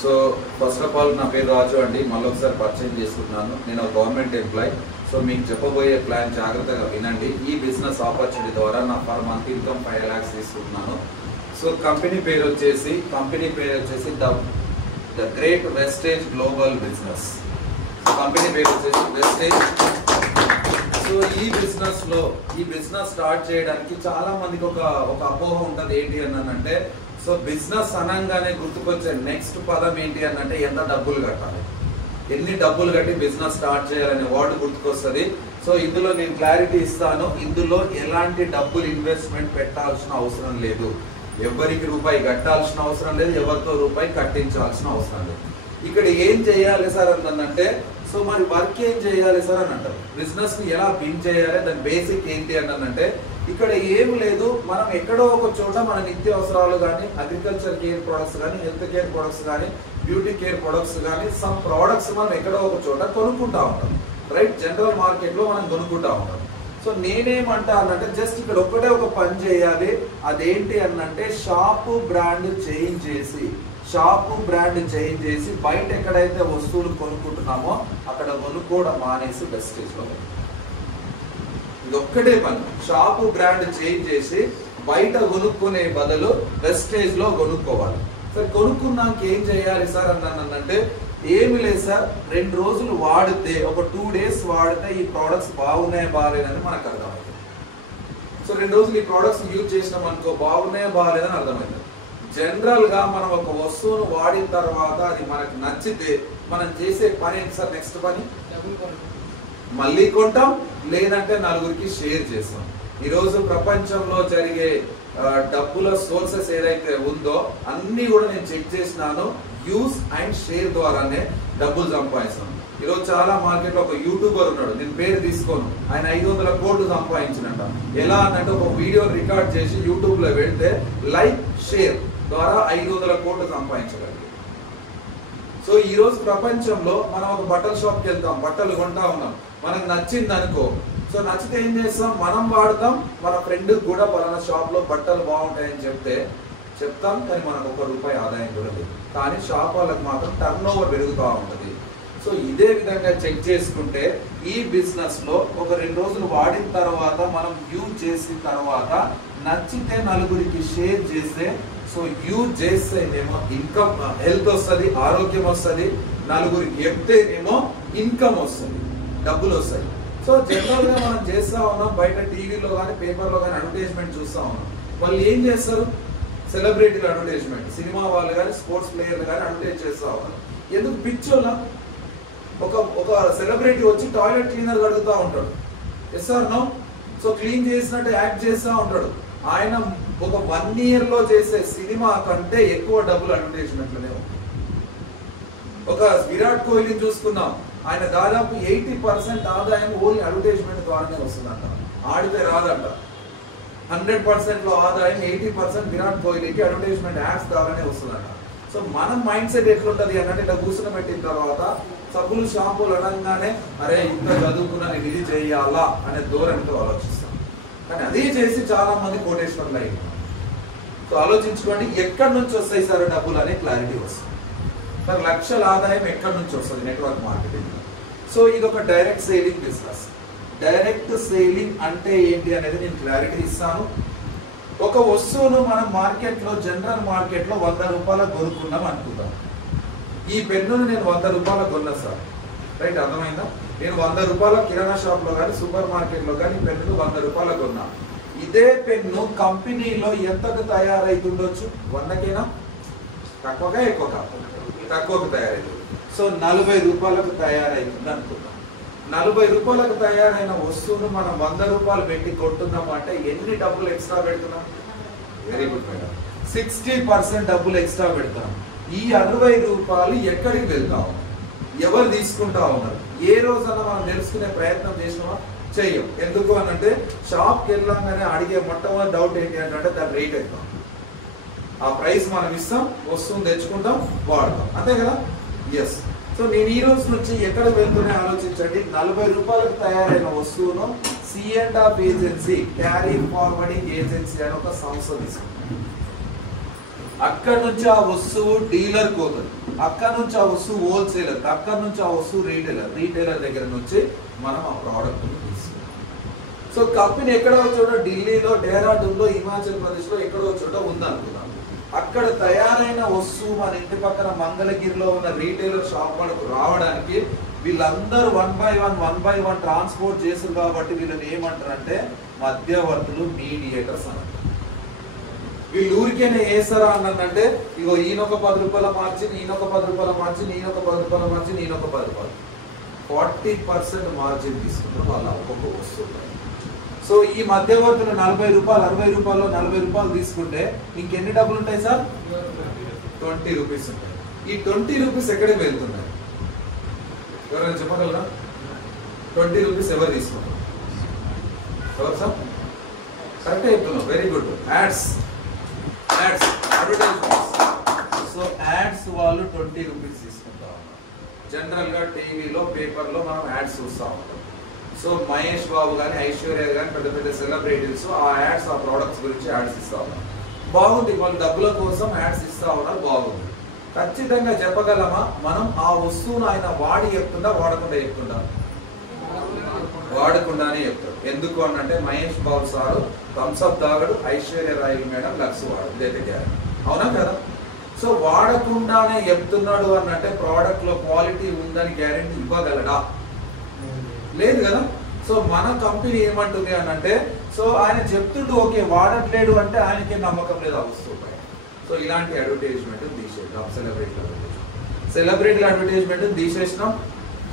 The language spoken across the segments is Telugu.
సో ఫస్ట్ ఆఫ్ ఆల్ నా పేరు రాజు అండి. మళ్ళీ ఒకసారి పరిచయం చేసుకుంటున్నాను. నేను ఒక గవర్నమెంట్ ఎంప్లాయీ. సో మీకు చెప్పబోయే ప్లాన్ జాగ్రత్తగా వినండి. ఈ బిజినెస్ ఆపర్చునిటీ ద్వారా నా పర్ మంత్ ఇన్కమ్ 5 lakhs తీసుకుంటున్నాను. సో కంపెనీ పేరు వచ్చేసి the great Vestige global business. Company పేరు వచ్చేసి వెస్టేజ్. సో ఈ బిజినెస్ స్టార్ట్ చేయడానికి చాలా మందికి ఒక అపోహ ఉంటుంది. ఏంటి అని అంటే, సో బిజినెస్ అనగానే గుర్తుకొచ్చే నెక్స్ట్ పదం ఏంటి అని అంటే ఎంత డబ్బులు కట్టాలి, ఎన్ని డబ్బులు కట్టి బిజినెస్ స్టార్ట్ చేయాలనే వర్డ్ గుర్తుకొస్తుంది. సో ఇందులో నేను క్లారిటీ ఇస్తాను. ఇందులో ఎలాంటి డబ్బులు ఇన్వెస్ట్మెంట్ పెట్టాల్సిన అవసరం లేదు, ఎవరికి రూపాయి కట్టాల్సిన అవసరం లేదు, ఎవరితో రూపాయి కట్టించాల్సిన అవసరం లేదు. ఇక్కడ ఏం చేయాలి సార్ అంటే, సో మరి వర్క్ ఏం చేయాలి సార్ అని అంటారు. బిజినెస్ ని ఎలా బిల్డ్ చేయాలి, దాని బేసిక్ ఏంటి అంటే, ఇక్కడ ఏం లేదు, మనం ఎక్కడో ఒక చోట మన నిత్య అవసరాలు కానీ, అగ్రికల్చర్ కేర్ ప్రొడక్ట్స్ కానీ, హెల్త్ కేర్ ప్రొడక్ట్స్ కానీ, బ్యూటీ కేర్ ప్రొడక్ట్స్ కానీ, సమ్ ప్రొడక్ట్స్ మనం ఎక్కడో ఒక చోట కొనుక్కుంటా ఉంటాం. రైట్, జనరల్ మార్కెట్ లో మనం కొనుక్కుంటా ఉంటాం. సో నేనేమంటా అనంటే, జస్ట్ ఇక్కడ ఒక్కటే ఒక పని చేయాలి. అదేంటి అనంటే, షాపు బ్రాండ్ చేంజ్ చేసి బయట ఎక్కడైతే వస్తువులు కొనుక్కుంటున్నామో అక్కడ కొనుక్కోవడం మానేసి వెస్టేజ్ లో, ఇది ఒక్కటే పని. షాపు బ్రాండ్ చేంజ్ చేసి బయట కొనుక్కునే బదులు వెస్టేజ్ లో కొనుక్కోవాలి. సరే, కొనుక్కున్నాక ఏం చేయాలి సార్ అంటే, ఏమి లేదు సార్, 2 రోజులు వాడితే, ఒక 2 days వాడితే ఈ ప్రోడక్ట్స్ బాగున్నాయా బాగాలేదని మనకు అర్థమవుతుంది. సో 2 రోజులు ఈ ప్రోడక్ట్స్ యూజ్ చేసినాం అనుకో, బాగున్నాయా బాగాలేదని అర్థమవుతుంది. జనరల్ గా మనం ఒక వస్తువును వాడిన తర్వాత అది మనకు నచ్చితే మనం చేసే పని ఏంటి సార్? నెక్స్ట్ పని మళ్ళీ కొంటాం, లేదంటే నలుగురికి షేర్ చేస్తాం. ఈరోజు ప్రపంచంలో జరిగే డబ్బుల సోర్సెస్ ఏదైతే ఉందో అన్ని కూడా నేను చెక్ చేసినాను. యూస్ అండ్ షేర్ ద్వారానే డబ్బులు సంపాదిస్తాం. ఈరోజు చాలా మార్కెట్ లో ఒక యూట్యూబర్ ఉన్నాడు, నేను పేరు తీసుకోను, ఆయన 500 కోట్లు సంపాదించినట్ట. ఎలా అన్నట్టు ఒక వీడియో రికార్డ్ చేసి యూట్యూబ్ లో పెడితే లైక్ షేర్ ద్వారా 500 కోట్లు సంపాదించగలిగారు. సో ఈ రోజు ప్రపంచంలో మనం ఒక బట్టల షాప్కి వెళ్తాం, బట్టలు కొంటా ఉన్నాం, మనకు నచ్చింది అనుకో. సో నచ్చితే ఏం చేస్తాం, మనం వాడతాం, మన ఫ్రెండ్ కూడా పలానా షాప్ లో బట్టలు బాగుంటాయని చెప్తాం, కానీ మనకు ₹1 ఆదాయం కూడా లేదు. కానీ షాప్ వాళ్ళకి మాత్రం టర్న్ ఓవర్ పెరుగుతూ ఉంటుంది. సో ఇదే విధంగా చెక్ చేసుకుంటే ఈ బిజినెస్ లో ఒక 2 రోజులు వాడిన తర్వాత మనం యూజ్ చేసిన తర్వాత నచ్చితే నలుగురికి షేర్ చేస్తే, సో యూజ్ చేస్తేనేమో ఇన్కమ్, హెల్త్ వస్తుంది, ఆరోగ్యం వస్తుంది, నలుగురికి చెప్తేనేమో ఇన్కమ్ వస్తుంది, డబ్బులు వస్తాయి. సో జనరల్ గా మనం చేస్తా ఉన్నాం, బయట టీవీలో కానీ పేపర్లో కానీ అడ్వర్టైజ్మెంట్ చూస్తా ఉన్నాం. వాళ్ళు ఏం చేస్తారు? సెలబ్రిటీలు అడ్వర్టైజ్మెంట్, సినిమా వాళ్ళు కానీ, స్పోర్ట్స్ ప్లేయర్లు కానీ అడ్వర్టైజ్ చేస్తా ఉన్నారు. ఎందుకు? పిచ్చోళ్ళ ఒక సెలబ్రిటీ వచ్చి టాయిలెట్ క్లీనర్ కడుగుతూ ఉంటాడు, yes or no? So clean చేసినట్టు యాక్ట్ చేస్తూ ఉంటాడు. ఆయన ఒక 1 year లో చేసే సినిమా కంటే ఎక్కువ డబ్బులు అడ్వర్టైజ్మెంట్లోనే ఉంది. ఒక విరాట్ కోహ్లీని చూసుకున్నాం, ఆయన దాదాపు 80% ఆదాయం ఓన్లీ అడ్వర్టైజ్మెంట్ ద్వారానే వస్తుందంట, ఆడితే రాదంట. 100% లో ఆదాయం 80% విరాట్ కోహ్లీకి అడ్వర్టైజ్మెంట్ యాడ్స్ ద్వారానే వస్తుందంట. సో మన మైండ్ సెట్ ఎట్లుంటది అంటే, ఇలా కూర్చుని పెట్టిన తర్వాత సబ్బులు షాంపూలు అనగానే అరే ఇంత చదువుకున్నా నేను ఇది చేయాలా అనే ధోరణితో ఆలోచిస్తాం. కానీ అదే చేసి చాలా మంది కోటేశ్వర్లు అయ్యారు. సో ఆలోచించుకోండి, ఎక్కడి నుంచి వస్తాయి సార్ డబ్బులు అనే క్లారిటీ వస్తుంది. మరి లక్షల ఆదాయం ఎక్కడి నుంచి వస్తుంది? Network marketing. సో ఇది ఒక direct selling business. Direct selling అంటే ఏంటి అనేది నేను క్లారిటీ ఇస్తాను. ఒక వస్తువును మనం మార్కెట్లో, జనరల్ మార్కెట్లో ₹100 కొనుక్కున్నాం అనుకుందాం. ఈ పెన్నును నేను ₹100 కొన్నా సార్, రైట్, అర్థమైందా? నేను ₹100 కిరాణా షాప్ లో కానీ, సూపర్ మార్కెట్ లో కానీ పెన్నును ₹100 కొన్నా. ఇదే పెన్ను కంపెనీలో ఎంతకు తయారైతుండొచ్చు? 100కేనా? తక్కువగా ఎక్కువగా? తక్కువకు తయారైతుంది. సో ₹40 తయారైతుంది అనుకుందాం. ₹40 తయారైన వస్తువును మనం ₹100 పెట్టి కొంటున్నాం అంటే ఎన్ని డబ్బులు ఎక్స్ట్రా పెడుతున్నాం? వెరీ గుడ్ మేడం, 60% డబ్బులు ఎక్స్ట్రా పెడతాం. ఈ ₹60 ఎక్కడికి వెళ్తాం? ఎవరు తీసుకుంటా ఉన్నారు? ఏ రోజన్నా మనం తెలుసుకునే ప్రయత్నం చేసినామా? చెయ్యం. ఎందుకు అనంటే, షాప్కి వెళ్ళంగానే అడిగే మొట్టమొదటి డౌట్ ఏంటి అంటే దాని రేట్ ఎంత. ఆ ప్రైస్ మనం ఇస్తాం, వస్తువుని తెచ్చుకుంటాం, వాడతాం, అంతే కదా? ఎస్. సో నేను ఈ రోజు నుంచి ఎక్కడికి వెళ్తూనే ఆలోచించండి. ₹40 తయారైన వస్తువును C&F agency, carry forwarding agency అని ఒక సంస్థ తీసుకుంటాం. అక్కడ నుంచి ఆ వస్తువు డీలర్ పోతుంది, అక్కడ నుంచి ఆ వస్తువు హోల్సేలర్, అక్కడ నుంచి ఆ వస్తువు రీటైలర్ దగ్గర నుంచి మనం ఆ ప్రోడక్ట్ తీసుకుంటాం. సో కంపెనీ ఎక్కడో చోట ఢిల్లీలో, డెహ్రాడూన్లో, హిమాచల్ ప్రదేశ్ లో ఎక్కడో చోట ఉందనుకుందాం. అక్కడ తయారైన వస్తువు మన ఇంటి పక్కన మంగళగిరిలో ఉన్న రీటైలర్ షాప్ వాళ్ళకు రావడానికి వీళ్ళందరూ వన్ బై వన్ ట్రాన్స్పోర్ట్ చేస్తారు. కాబట్టి వీళ్ళని ఏమంటారంటే మధ్యవర్తులు, మీడియేటర్స్ అన్నారు. వీళ్ళు ఊరికేనే వేస్తారా అన్నంటే ఇగో ఈయనొక 10 రూపాయల మార్జిన్, ఈయనొక 10 రూపాయల మార్జిన్, ఈయనొక 10 రూపాయల మార్జిన్, ఈయనొక 10 రూపాయలు, 40% మార్జిన్ తీసుకుంటారు వాళ్ళ ఒక్కొక్క వస్తువు. సో ఈ మధ్యవర్తులు 40 రూపాయలు, 60 రూపాయలు, 40 రూపాయలు తీసుకుంటే ఇంకెన్ని డబ్బులు ఉంటాయి సార్? 20 రూపీస్ ఉంటాయి. ఈ 20 రూపీస్ ఎక్కడికి వెళ్తున్నాయి? ఎవరైనా చెప్పగలరా? 20 రూపీస్ ఎవరు తీసుకుంటారు? ఎవరు సార్? కరెక్టే చెప్తున్నాం, very good. Ads, advertisements. So ads వాళ్ళు 20 రూపీస్ తీసుకుంటా ఉన్నారు. జనరల్ గా టీవీలో, పేపర్లో మనం యాడ్స్ చూస్తూ ఉంటాం. సో మహేష్ బాబు కానీ, ఐశ్వర్య కానీ, పెద్ద పెద్ద సెలబ్రిటీస్ ఆ యాడ్స్, ఆ ప్రోడక్ట్స్ గురించి యాడ్స్ ఇస్తా ఉన్నారు. బాగుంది, వాళ్ళు డబ్బుల కోసం యాడ్స్ ఇస్తా ఉన్నారు, బాగుంది. ఖచ్చితంగా చెప్పగలమా మనం ఆ వస్తువును ఆయన వాడి చెప్తుందా, వాడకుండా చెప్తుందా? వాడకుండానే చెప్తాడు. ఎందుకు అనంటే మహేష్ బాబు సారు థమ్స్అప్ తాగడు, ఐశ్వర్య రాయ్ మేడం లక్స్ వాడు, ఇదైతే గ్యారెంటీ, అవునా కదా? సో వాడకుండానే చెప్తున్నాడు అనంటే ప్రోడక్ట్ లో క్వాలిటీ ఉందని గ్యారెంటీ ఇవ్వగలడా? లేదు కదా. సో మన కంపెనీ ఏమంటుంది అనంటే, సో ఆయన చెప్తుంటూ ఓకే, వాడట్లేడు అంటే ఆయనకే నమ్మకం లేదు ఆ వస్తువుపై. సో ఇలాంటి అడ్వర్టైజ్మెంట్ తీసేద్దాం. సెలబ్రిటీల అడ్వర్టైజ్మెంట్ తీసేసినాం.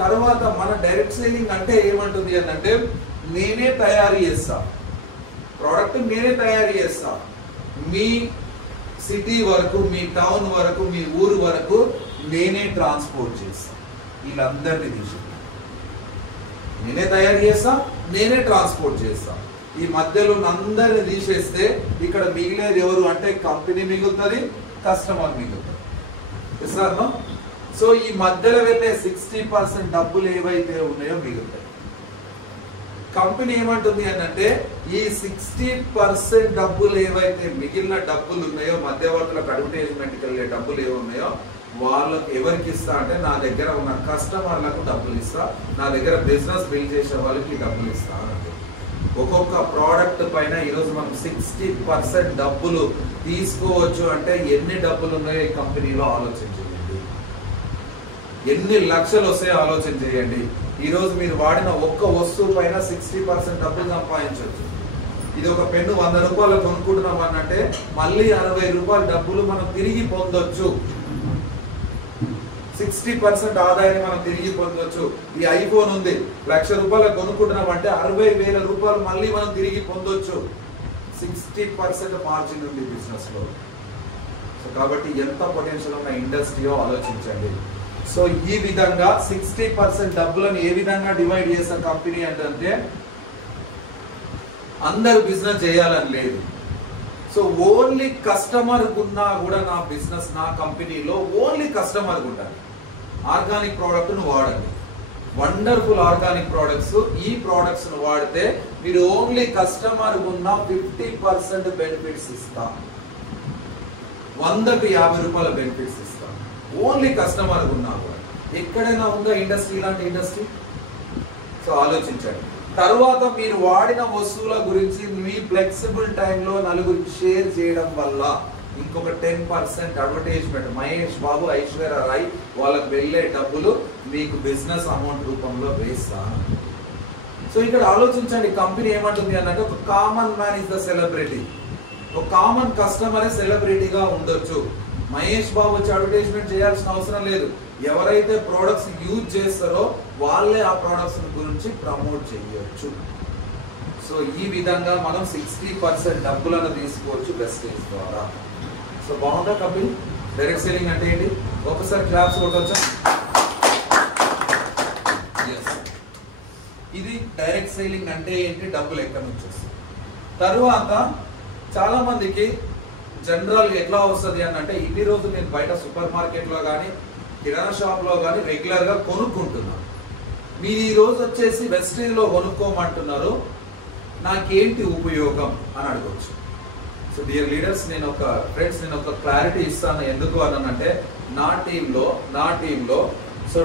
తర్వాత మన డైరెక్ట్ సేలింగ్ అంటే ఏమంటుంది అంటే, నేనే తయారు చేస్తా ప్రోడక్ట్, నేనే తయారు చేస్తా, మీ సిటీ వరకు, మీ టౌన్ వరకు, మీ ఊరు వరకు నేనే ట్రాన్స్పోర్ట్ చేస్తా. వీళ్ళందరినీ తీసి నేనే తయారు చేస్తా, నేనే ట్రాన్స్పోర్ట్ చేస్తా. ఈ మధ్యలో అందరిని తీసేస్తే ఇక్కడ మిగిలేది ఎవరు అంటే కంపెనీ మిగులుతుంది, కస్టమర్ మిగులుతుంది సార్. సో ఈ మధ్యలో వెళ్ళే 60% డబ్బులు ఏవైతే ఉన్నాయో మిగులుతాయి. కంపెనీ ఏమంటుంది అంటే, ఈ 60% డబ్బులు ఏవైతే మిగిలిన డబ్బులు ఉన్నాయో, మధ్యవర్తులకు అడ్వర్టైజ్మెంట్కి వెళ్ళే డబ్బులు ఏమున్నాయో వాళ్ళకి ఎవరికి ఇస్తా అంటే, నా దగ్గర ఉన్న కస్టమర్లకు డబ్బులు ఇస్తా, నా దగ్గర బిజినెస్ బిల్డ్ చేసే వాళ్ళకి డబ్బులు ఇస్తా అంటే. ఒక్కొక్క ప్రోడక్ట్ పైన ఈరోజు మనం 60% డబ్బులు తీసుకోవచ్చు అంటే ఎన్ని డబ్బులు ఉన్నాయో ఈ కంపెనీలో ఆలోచించండి. ఎన్ని లక్షలు వస్తాయో ఆలోచన చేయండి. ఈరోజు మీరు వాడిన ఒక్క వస్తువు పైన 60% డబ్బులు సంపాదించవచ్చు. ఇది ఒక పెన్ను 100 రూపాయలు కొనుక్కుంటున్నాం అనంటే మళ్ళీ 60 రూపాయల డబ్బులు మనం తిరిగి పొందొచ్చు. 60% ఆదాయాన్ని మనం తిరిగి పొందొచ్చు. ఈ ఐఫోన్ ఉంది, 1,00,000 రూపాయలు కొనుక్కుంటున్నాం అంటే 60,000 రూపాయలు మళ్ళీ మనం తిరిగి పొందొచ్చు. 60% మార్జిన్ ఉంది బిజినెస్ లో. సో కాబట్టి ఎంత పొటెన్షియల్ ఉన్న ఇండస్ట్రీయో ఆలోచించండి. సో ఈ విధంగా 60% డబ్బులను ఏ విధంగా డివైడ్ చేసే కంపెనీ అంటే, అందరు బిజినెస్ చేయాలని లేదు. సో ఓన్లీ కస్టమర్ ఉన్నా కూడా నా బిజినెస్, నా కంపెనీలో ఓన్లీ కస్టమర్ ఉండాలి. ఆర్గానిక్ ప్రోడక్ట్ ను వాడండి, వండర్ఫుల్ ఆర్గానిక్ ప్రోడక్ట్స్. ఈ ప్రోడక్ట్స్ ను వాడితే మీరు ఓన్లీ కస్టమర్ ఉన్న 50% బెనిఫిట్స్ ఇస్తా, 100కి 50 రూపాయల బెనిఫిట్స్ ఇస్తా. ఓన్లీ కస్టమర్ ఉన్నా కూడా. ఎక్కడైనా ఉందా ఇండస్ట్రీ, ఇలాంటి ఇండస్ట్రీ? సో ఆలోచించండి. తర్వాత మీరు వాడిన వస్తువుల గురించి మీ ఫ్లెక్సిబుల్ టైంలో నలుగురికి షేర్ చేయడం వల్ల ఇంకొక 10% అడ్వర్టైజ్మెంట్ మహేష్ బాబు, ఐశ్వర్య రాయ్ వాళ్ళకి వెళ్ళే డబ్బులు మీకు బిజినెస్ అమౌంట్ రూపంలో వేస్తాను. సో ఇక్కడ ఆలోచించండి, కంపెనీ ఏమంటుంది అంటే, ఒక common man is the celebrity. ఒక కామన్ కస్టమరే సెలబ్రిటీగా ఉండొచ్చు. మహేష్ బాబు వచ్చి అడ్వర్టైజ్మెంట్ చేయాల్సిన అవసరం లేదు. ఎవరైతే ప్రోడక్ట్స్ యూజ్ చేస్తారో వాళ్ళే ఆ ప్రోడక్ట్స్ గురించి ప్రమోట్ చేయొచ్చు. సో ఈ విధంగా మనం 60% డబ్బులను తీసుకోవచ్చు వెస్టేజ్ ద్వారా. సో బాగుందా కంపెనీ? డైరెక్ట్ సెల్లింగ్ అంటే ఏంటి? ఒకసారి క్లాప్స్ కొట్టొచ్చా? ఇది డైరెక్ట్ సెల్లింగ్ అంటే ఏంటి, డబ్బులు ఎక్కడి నుంచి వస్తాయి. తరువాత చాలా మందికి జనరల్ ఎట్లా వస్తుంది అని అంటే, ఇన్ని రోజులు నేను బయట సూపర్ మార్కెట్లో కానీ కిరాణా షాప్ లో కానీ రెగ్యులర్ గా కొనుక్కుంటున్నాను. మీరు ఈ రోజు వచ్చేసి వెస్టేజ్ లో కొనుక్కోమంటున్నారు, నాకేంటి ఉపయోగం అని అడగవచ్చు. సో డియర్ లీడర్స్, నేను ఒక క్లారిటీ ఇస్తాను. ఎందుకు అనంటే నా టీంలో సో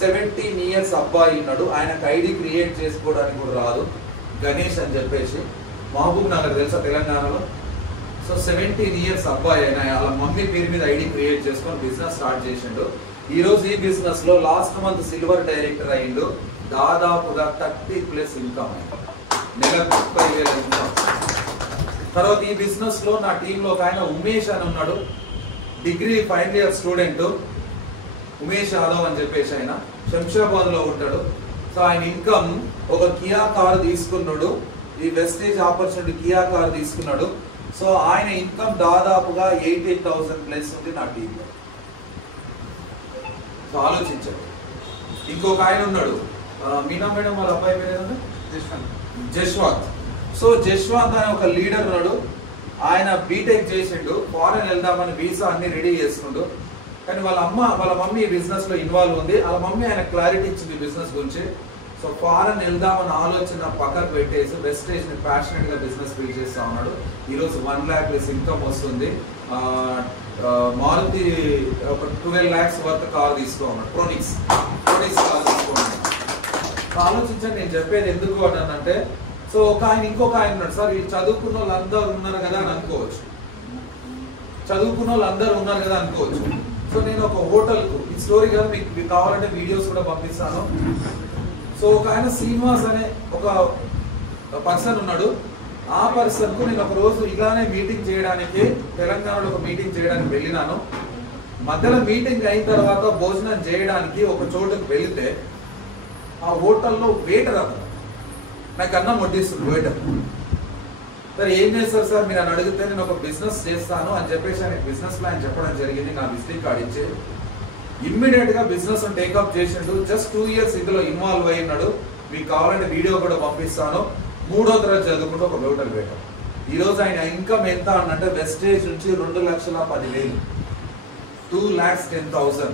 17 ఇయర్స్ అబ్బాయి ఉన్నాడు. ఆయనకు ఐడి క్రియేట్ చేసుకోవడానికి కూడా రాదు. గణేష్ అని చెప్పేసి మహబూబ్ నగర్ తెలుసా తెలంగాణలో. సో 17 ఇయర్స్ అబ్బాయి అయినా వాళ్ళ మమ్మీ పేరు మీద ఐడి క్రియేట్ చేసుకొని బిజినెస్ స్టార్ట్ చేసిండు. ఈ రోజు ఈ బిజినెస్ లో లాస్ట్ మంత్ సిల్వర్ డైరెక్టర్ అయిండు. దాదాపుగా 30+ ఇన్కమ్ అయింది, నెలకు 30,000 ఇన్కమ్. తర్వాత ఈ బిజినెస్ లో నా టీంలో ఒక ఆయన ఉమేష్ అని ఉన్నాడు, degree final year student. Umesh Yadav అని చెప్పేసి ఆయన శంషాబాద్ లో ఉంటాడు. సో ఆయన ఇన్కమ్ ఒక కియా కార్ తీసుకున్నాడు, ఈ వెస్టేజ్ ఆపర్చునిటీ కియా కార్ తీసుకున్నాడు. సో ఆయన ఇన్కమ్ దాదాపుగా 80,000+ ఉంది నా టీంలో. సో ఆలోచించండి. ఇంకొక ఆయన ఉన్నాడు, మీనా మేడం వాళ్ళ అబ్బాయి పేరు ఏదన్నా జశ్వంత్. సో జశ్వంత్ అనే ఒక లీడర్ ఉన్నాడు. ఆయన బీటెక్ చేసిండు, ఫారెన్ వెళ్దామని వీసా అన్ని రెడీ చేసుకుండు. కానీ వాళ్ళ మమ్మీ బిజినెస్ లో ఇన్వాల్వ్ ఉంది. వాళ్ళ మమ్మీ ఆయన క్లారిటీ ఇచ్చింది బిజినెస్ గురించి. సో ఫారెన్ వెళ్దామని ఆలోచన పక్కకు పెట్టేసి వెస్టేజ్ ని ప్యాషనెట్ గా బిజినెస్ బిల్డ్ చేస్తా ఉన్నాడు. ఈ రోజు 1 lakh+ ఇన్కమ్ వస్తుంది. మారుతి ఒక 12 lakhs వర్త్ కార్ తీసుకో ఉన్నాడు, ప్రోనిక్స్ కార్ తీసుకోన్నాడు. ఆలోచించండి నేను చెప్పేది ఎందుకు అంటే, సో ఇంకొక ఆయన ఉన్నాడు. సార్ ఈ చదువుకున్న వాళ్ళందరూ ఉన్నారు కదా అని అనుకోవచ్చు. సో నేను ఒక హోటల్కు ఈ స్టోరీ కదా మీకు కావాలంటే వీడియోస్ కూడా పంపిస్తాను. సో ఒక ఆయన శ్రీనివాస్ అనే ఒక పర్సన్ ఉన్నాడు. ఆ పర్సన్ కు నేను ఒక రోజు ఇలానే మీటింగ్ చేయడానికి తెలంగాణలో ఒక మీటింగ్ చేయడానికి వెళ్ళినాను. మధ్యలో మీటింగ్ అయిన తర్వాత భోజనం చేయడానికి ఒక చోటుకు వెళితే ఆ హోటల్లో వెయిటర్ అతను నాకు అన్నం వడ్డిస్తుంది. వెయిటర్ సార్ ఏం చేస్తారు సార్ మీరు అని అడిగితే నేను ఒక బిజినెస్ చేస్తాను అని చెప్పేసి ఆయన బిజినెస్ ప్లాన్ చెప్పడం జరిగింది. నా విజిటింగ్ కార్డ్ ఇచ్చి ఇమ్మీడియట్ గా బిజినెస్ టేకప్ చేసిండు. జస్ట్ 2 years ఇందులో ఇన్వాల్వ్ అయినాడు. మీకు కావాలంటే వీడియో కూడా పంపిస్తాను. 3వ తరగతి చదువుకుంటూ ఒక హోటల్ వెయిటర్. ఈ రోజు ఆయన ఇన్కమ్ ఎంత అంటే వెస్టేజ్ నుంచి 2,10,000, 2,10,000.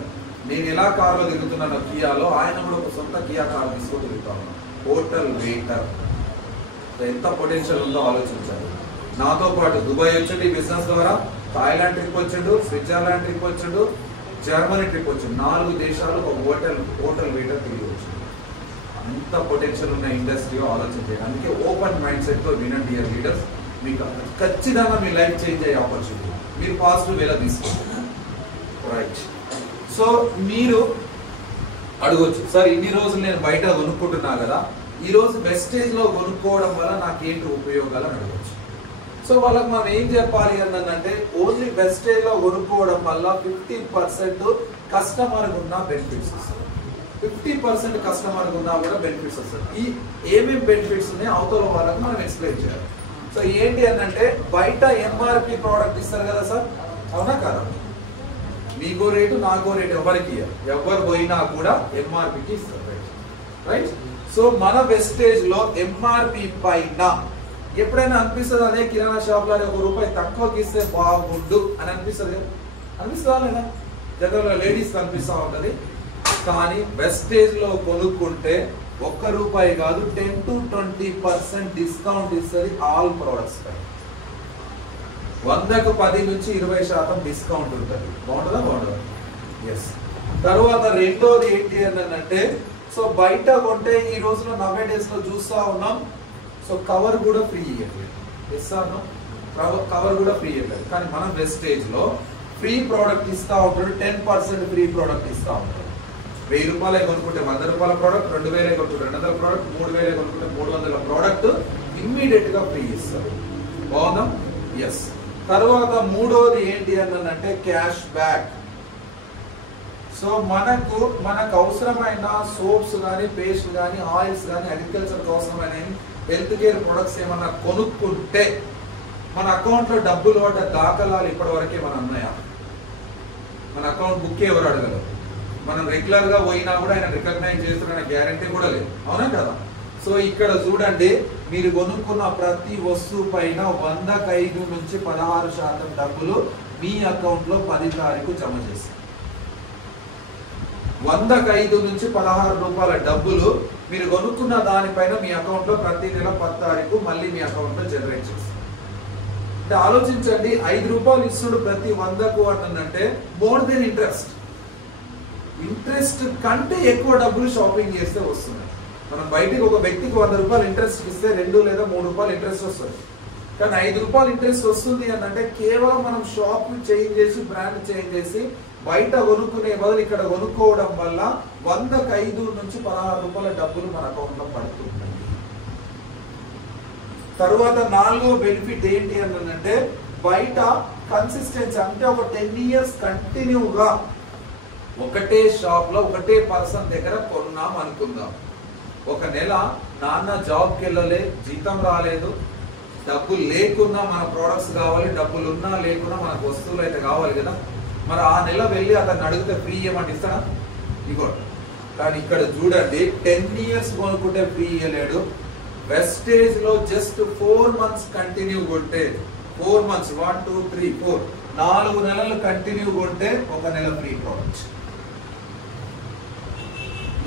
నేను ఎలా కార్లో తిరుగుతున్నాను కియాలో, ఆయన కూడా ఒక సొంత కియా కార్ తీసుకొని తిరుగుతాను. హోటల్ వెయిటర్ ఎంత పొటెన్షియల్ ఉందో ఆలోచించాలి. నాతో పాటు దుబాయ్ వచ్చాడు ఈ బిజినెస్ ద్వారా, థాయిలాండ్ ట్రిప్ వచ్చాడు, స్విట్జర్లాండ్ ట్రిప్ వచ్చాడు, జర్మనీ ట్రిప్ వచ్చాడు. 4 దేశాలు ఒక హోటల్ వెయిటర్ తిరిగి వచ్చాడు. అంత పొటెన్షియల్ ఉన్న ఇండస్ట్రీ ఆలోచించాలి. అందుకే ఓపెన్ మైండ్ సెట్ తో వినండి డియర్ లీడర్స్. మీకు ఖచ్చితంగా మీ లైఫ్ చేంజ్ అయ్యే ఆపర్చునిటీ మీరు పాజిటివ్ వేలా తీసుకోండి. రైట్. సో మీరు అడగొచ్చు, సార్ ఇన్ని రోజులు నేను బయట కొనుక్కుంటున్నా కదా, ఈ రోజు వెస్టేజ్ లో కొనుక్కోవడం వల్ల నాకేంటి ఉపయోగాలు అని అడగచ్చు. సో వాళ్ళకి మనం ఏం చెప్పాలి అంటే, ఓన్లీ వెస్టేజ్ లో కొనుక్కోవడం వల్ల 50% కస్టమర్ ఉన్న బెనిఫిట్స్ వస్తాయి. 50% కస్టమర్ ఉన్నా కూడా బెనిఫిట్స్ వస్తాయి. ఈ ఏమేమి బెనిఫిట్స్ ఉన్నాయి అవతల వాళ్ళకి మనం ఎక్స్ప్లెయిన్ చేయాలి. సో ఏంటి అంటే, బయట ఎంఆర్పి ప్రోడక్ట్ ఇస్తారు కదా సార్, అవునా కదా? మీకో రేటు నాకో రేటు ఎవరికి ఎవరు పోయినా కూడా ఎంఆర్పికి ఇస్తారు. రైట్. సో మన వెస్టేజ్ లో ఎంఆర్పి పైన ఎప్పుడైనా అనిపిస్తుంది అదే కిరాణా షాప్ లో ₹1 తక్కువకి ఇస్తే బాగుండు అని అనిపిస్తుంది కదా, అనిపిస్తుందా లేదా? జనరల్ లేడీస్ అనిపిస్తూ ఉంటది. కానీ వెస్టేజ్ లో కొనుక్కుంటే ₹1 కాదు 10 to 20% డిస్కౌంట్ ఇస్తుంది ఆల్ ప్రొడక్ట్స్ పై. 100కు 10 నుంచి 20% డిస్కౌంట్ ఉంటుంది. బాగుంటుందా? ఎస్. తర్వాత రెండోది ఏంటి అంటే, సో బయట కొంటే ఈ రోజులో నవే డేస్ లో చూస్తా ఉన్నాం, సో కవర్ కూడా ఫ్రీ ఇవ్వట్లేదు. ఇస్తాను, కవర్ కూడా ఫ్రీ ఇవ్వలేదు. కానీ మనం వెస్టేజ్ లో ఫ్రీ ప్రోడక్ట్ ఇస్తా ఉంటాడు. 10% ఫ్రీ ప్రోడక్ట్ ఇస్తా ఉంటాడు. ₹1000 కొనుక్కుంటే ₹100 ప్రోడక్ట్, 2000 కొనుక్కుంటే 200 ప్రోడక్ట్, 3000 కొనుక్కుంటే 300 ప్రోడక్ట్ ఇమ్మీడియట్ గా ఫ్రీ ఇస్తారు. బాగుందా? ఎస్. తర్వాత మూడోది ఏంటి అంటే క్యాష్ బ్యాక్. సో మనకు అవసరమైన సోప్స్ కానీ, పేస్ట్ కానీ, ఆయిల్స్ కానీ, అగ్రికల్చర్ అవసరమైన హెల్త్ కేర్ ప్రొడక్ట్స్ ఏమన్నా కొనుక్కుంటే మన అకౌంట్ లో డబ్బులు పడ్డ దాఖలాలు ఇప్పటి వరకే మన అన్నయ్య. మన అకౌంట్ బుక్ ఎవరు అడగలరు. మనం రెగ్యులర్ గా పోయినా కూడా ఆయన రికగ్నైజ్ చేస్తున్న గ్యారంటీ కూడా లేదు, అవునా కదా? సో ఇక్కడ చూడండి, మీరు కొనుక్కున్న ప్రతి వస్తువు పైన 100కు 5 నుంచి 16% డబ్బులు మీ అకౌంట్ లో 10 తారీఖు జమ చేస్తారు. 100కు 5 నుంచి ₹16 డబ్బులు మీరు కొనుక్కున్న దానిపైన మీ అకౌంట్ లో ప్రతి నెల 10 తారీఖు మళ్ళీ మీ అకౌంట్ లో జనరేట్ చేస్తారు. అంటే ఆలోచించండి, 5 రూపాయలు ఇస్తుడు ప్రతి 100కు అంటే మోర్ దెన్ ఇంట్రెస్ట్ కంటే ఎక్కువ డబ్బులు షాపింగ్ చేస్తే వస్తుంది. మనం బయటికి ఒక వ్యక్తికి 100 రూపాయలు ఇంట్రెస్ట్ ఇస్తే 2 లేదా 3 రూపాయలు ఇంట్రెస్ట్ వస్తుంది. కానీ 5 రూపాయలు ఇంట్రెస్ట్ వస్తుంది అంటే కేవలం మనం షాప్ చేంజ్ చేసి బ్రాండ్ చేంజ్ చేసి బయట కొనుక్కునే బదులు ఇక్కడ కొనుక్కోవడం వల్ల 100కు 5 నుంచి 16 రూపాయల డబ్బులు మన అకౌంట్ లో పడుతుంది. తర్వాత 4వ బెనిఫిట్ ఏంటి అంటే బయట కన్సిస్టెన్సీ, అంటే ఒక 10 years కంటిన్యూగా ఒకటే షాప్ లో ఒకటే పర్సన్ దగ్గర కొన్నాం అనుకుందాం. ఒక నెల నాన్న జాబ్కి వెళ్ళలే, జీతం రాలేదు, డబ్బులు లేకున్నా మన ప్రోడక్ట్స్ కావాలి, డబ్బులు ఉన్నా లేకున్నా మనకు వస్తువులు అయితే కావాలి కదా. మరి ఆ నెల వెళ్ళి అతన్ని అడిగితే ఫ్రీ ఇవ్వమంటే ఇస్తాడా? ఇవ్వడు. కానీ ఇక్కడ చూడండి, 10 years కొనుక్కుంటే ఫ్రీ ఇవ్వలేడు. వెస్టేజ్ లో జస్ట్ 4 months కంటిన్యూ కొంటే 4 months 1 2 3 4 4 నెలలు కంటిన్యూ కొంటే ఒక నెల ఫ్రీ ప్రోడక్ట్.